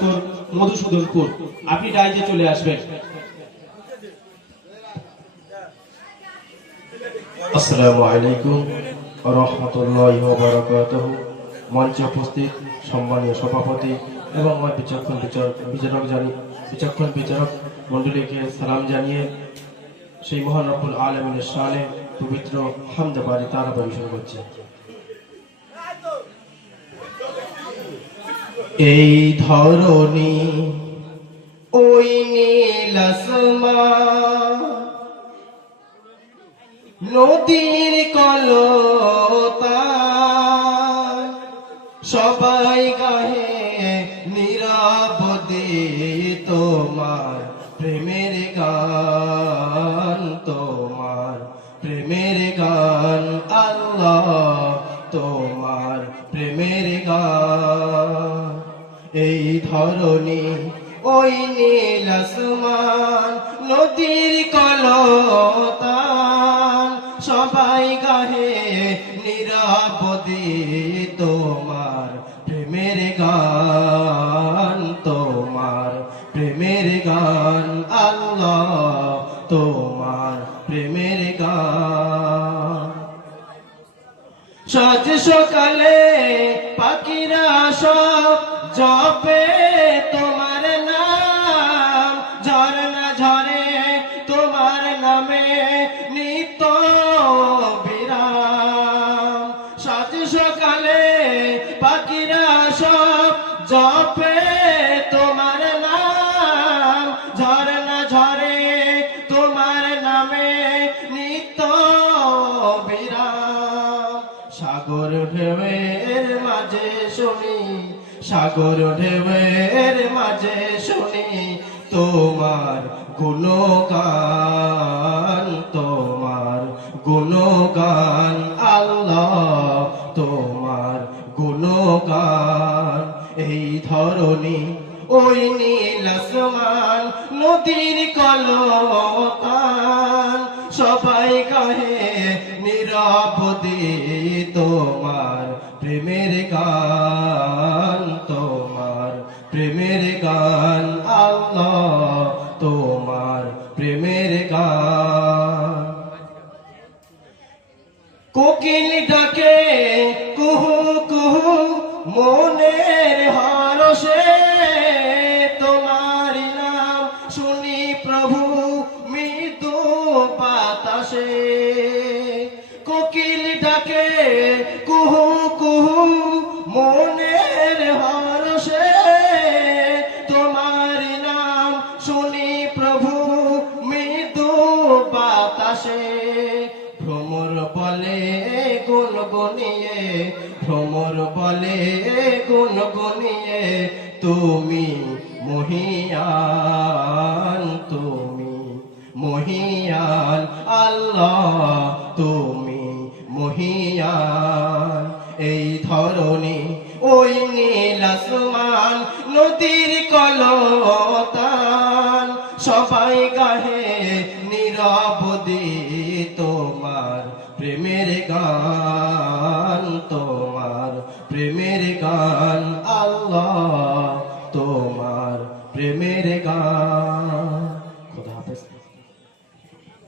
দিনাজপুর মধুসূদনপুর। আপনি ডাইজে চলে আসবেন। আসসালামু আলাইকুম রহমতুল্লাহ বারাকাতুহ। মঞ্চে উপস্থিত সম্মানীয় সভাপতি এবং আমার বিচক্ষণ বিচারক বিচারক জানি, বিচক্ষণ বিচারক মণ্ডলীকে সালাম জানিয়ে সেই মহান রব্বুল আলমিনের শানে পবিত্র হামদা বাড়ি তারা পরিবেশন করছে। এই ধরনী ওই নীল নদীর কলতা। সবাই গাহে নিরাপদে তোমার প্রেমের গান, তোমার প্রেমের গান, আল্লাহ, তোমার প্রেমের গান। এই ধরনী ওই নীল আসমান, নদীর কলতান। সবাই গাহে নিরাপদে তোমার প্রেমের গান, তোমার প্রেমের গান, আল্লাহ তোমার প্রেমের গান। সাজ সকালে পাখিরা সব জপে তোমার নাম ঝরনা ঝরে তোমার নামে নিত বিরাম। সাত সকালে পাখিরা সব জপে। সাগর ঢেউয়ের মাঝে শুনি, সাগর ঢেউয়ের মাঝে শুনি, তোমার গুণগান তোমার গুণগান, আল্লাহ, তোমার গুণগান। এই ধরনী ওই নীল আসমান, নদীর কলতান সবাই গাহে নিরাপদে তোমার, প্রেমের গান তোমার, প্রেমের গান আল্লাহ তোমার, প্রেমের গান। কোকিল ডাকে কুহু কুহু, মনের হরসে কোকিল ডাকে, কুহু কুহু, মনের হরসে তোমার নাম শুনি প্রভু, মৃদু বাতাসে। ভ্রমর বলে গুন গুনিয়ে ভ্রমর বলে গুন গুনিয়ে তুমি মহিয়ান তুমি মহিয়ান, আল্লাহ, তুমি ধরনী ওই নীল নদীর কলতান। সবাই গাহে নীরব তোমার